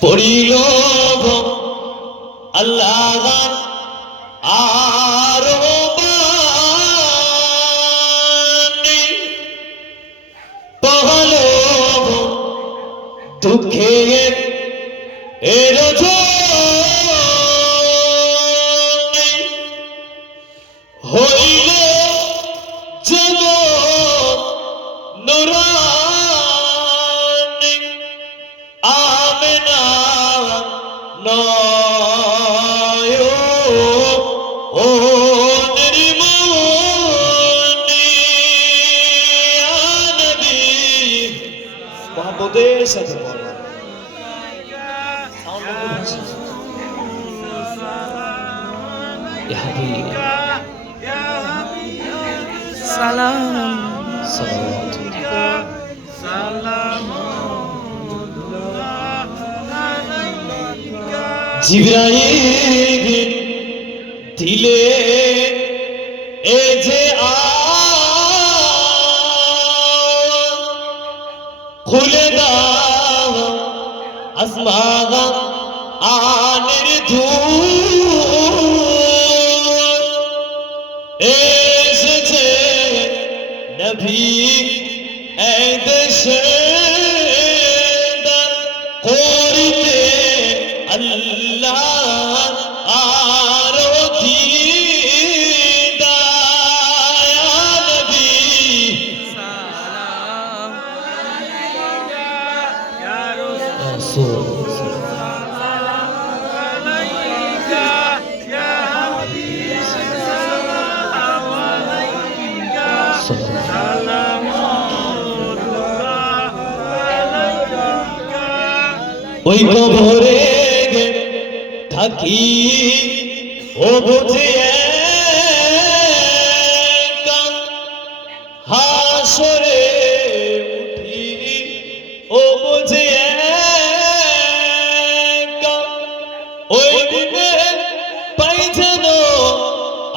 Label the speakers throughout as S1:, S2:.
S1: পড়িল আল্লাহ আর পহলো দুঃখে বোধের সাথে পড়ো
S2: সালাম।
S1: জিব্রাইল দিলে খুলে দাও। আসমান আনের এসেছে এই দেশে। করিতে আল্লাহ রাসূল ওই কবরে থাকি ও বুঝে হাসরে উঠি ও বুঝে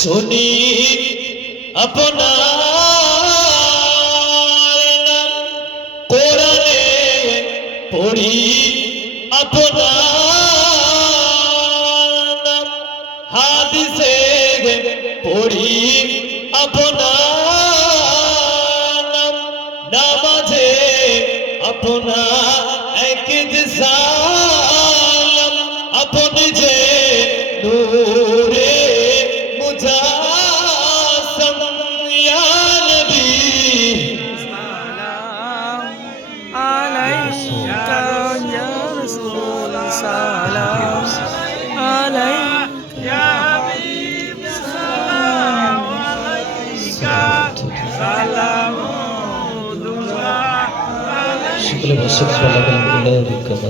S1: শুনি আপনার কোরআনে পড়ি আপনার হাদিসে পড়ি আপনার নাম নামাজে আপনার এক সালাম, আপনি যে
S2: رسول سلام عليك يا حبيب سلام عليك سلام
S1: شكرا وشكرا لك